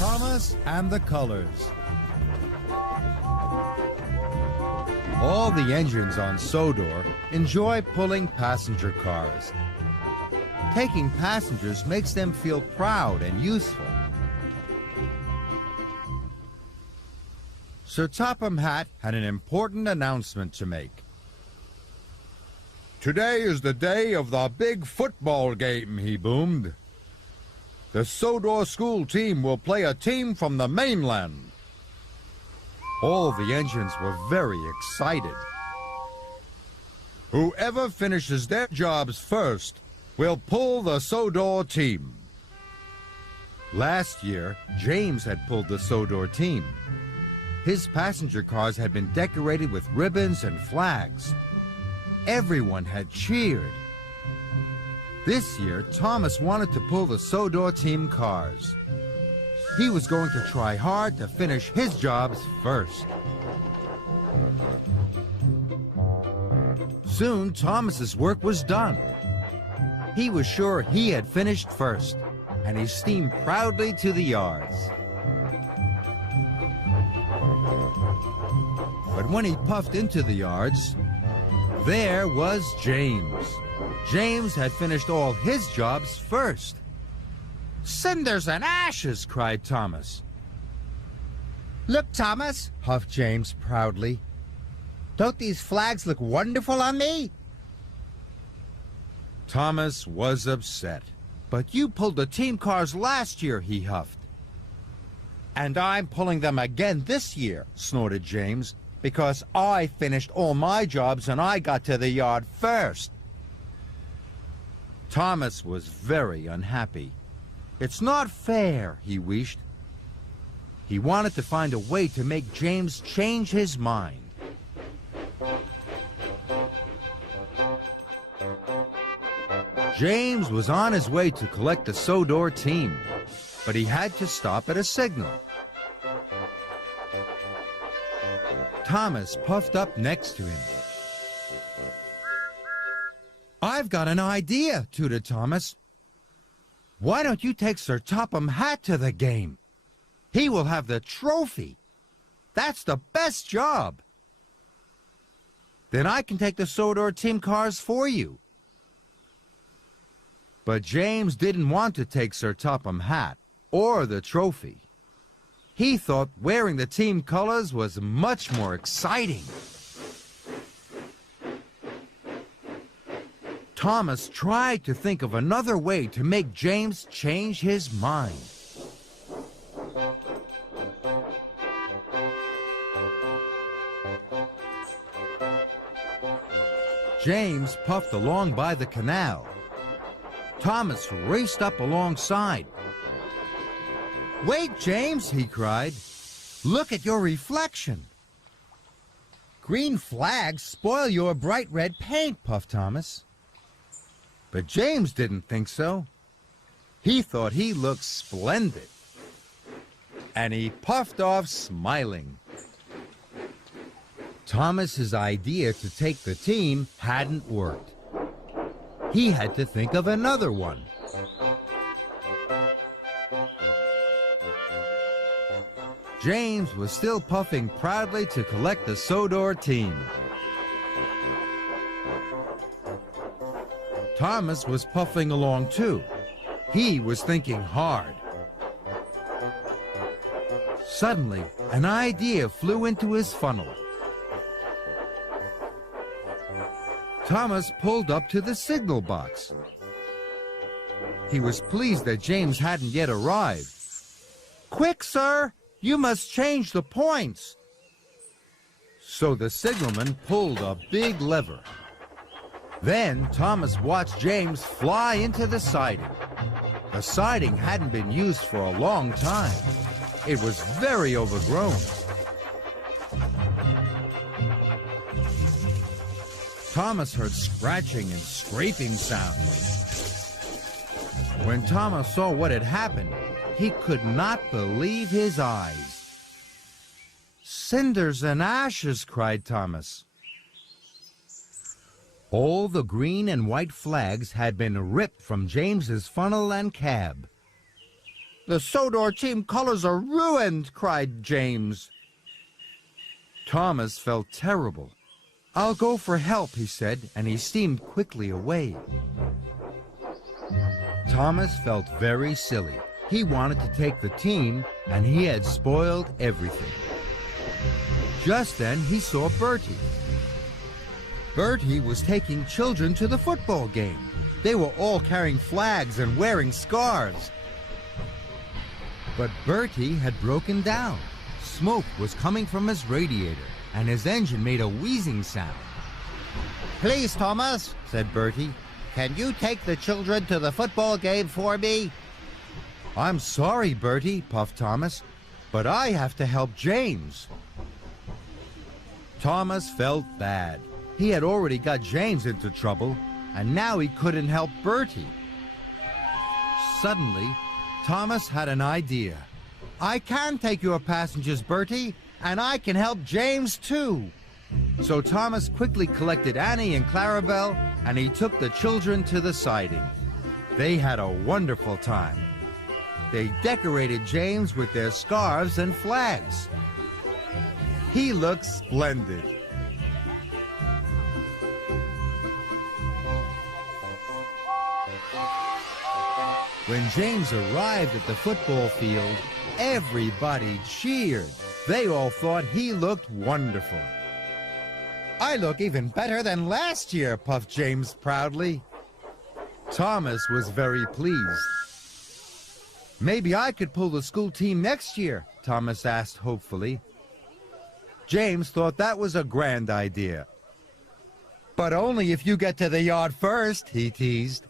Thomas and the Colors. All the engines on Sodor enjoy pulling passenger cars. Taking passengers makes them feel proud and useful. Sir Topham Hatt had an important announcement to make. Today is the day of the big football game, he boomed. The Sodor school team will play a team from the mainland. All the engines were very excited. Whoever finishes their jobs first will pull the Sodor team. Last year, James had pulled the Sodor team. His passenger cars had been decorated with ribbons and flags. Everyone had cheered. This year, Thomas wanted to pull the Sodor team cars. He was going to try hard to finish his jobs first. Soon, Thomas's work was done. He was sure he had finished first, and he steamed proudly to the yards. But when he puffed into the yards, there was James. James had finished all his jobs first. "Cinders and ashes!" cried Thomas. "Look, Thomas," huffed James proudly. "Don't these flags look wonderful on me?" Thomas was upset. "But you pulled the team cars last year," he huffed. "And I'm pulling them again this year," snorted James, "because I finished all my jobs and I got to the yard first." Thomas was very unhappy. "It's not fair," he wished. He wanted to find a way to make James change his mind. James was on his way to collect the Sodor team, but he had to stop at a signal. Thomas puffed up next to him. "I've got an idea," tooted Thomas. "Why don't you take Sir Topham Hatt to the game? He will have the trophy. That's the best job. Then I can take the Sodor team cars for you." But James didn't want to take Sir Topham Hatt or the trophy. He thought wearing the team colors was much more exciting. Thomas tried to think of another way to make James change his mind. James puffed along by the canal. Thomas raced up alongside. "Wait, James," he cried. "Look at your reflection." "Green flags spoil your bright red paint," puffed Thomas. But James didn't think so. He thought he looked splendid. And he puffed off smiling. Thomas's idea to take the team hadn't worked. He had to think of another one. James was still puffing proudly to collect the Sodor team. Thomas was puffing along too. He was thinking hard. Suddenly, an idea flew into his funnel. Thomas pulled up to the signal box. He was pleased that James hadn't yet arrived. "Quick, sir! You must change the points." So the signalman pulled a big lever. Then Thomas watched James fly into the siding. The siding hadn't been used for a long time. It was very overgrown. Thomas heard scratching and scraping sounds. When Thomas saw what had happened, he could not believe his eyes. "Cinders and ashes!" cried Thomas. All the green and white flags had been ripped from James's funnel and cab. The Sodor team colors are ruined, cried James. Thomas felt terrible. I'll go for help, he said, and he steamed quickly away. Thomas felt very silly. He wanted to take the team, and he had spoiled everything. Just then, he saw Bertie. Bertie was taking children to the football game. They were all carrying flags and wearing scarves. But Bertie had broken down. Smoke was coming from his radiator, and his engine made a wheezing sound. Please, Thomas, said Bertie, can you take the children to the football game for me? I'm sorry, Bertie, puffed Thomas, but I have to help James. Thomas felt bad. He had already got James into trouble, and now he couldn't help Bertie. Suddenly, Thomas had an idea. I can take your passengers, Bertie, and I can help James too. So Thomas quickly collected Annie and Clarabelle, and he took the children to the siding. They had a wonderful time. They decorated James with their scarves and flags. He looked splendid. When James arrived at the football field, everybody cheered. They all thought he looked wonderful. I look even better than last year, puffed James proudly. Thomas was very pleased. Maybe I could pull the school team next year, Thomas asked hopefully. James thought that was a grand idea. But only if you get to the yard first, he teased.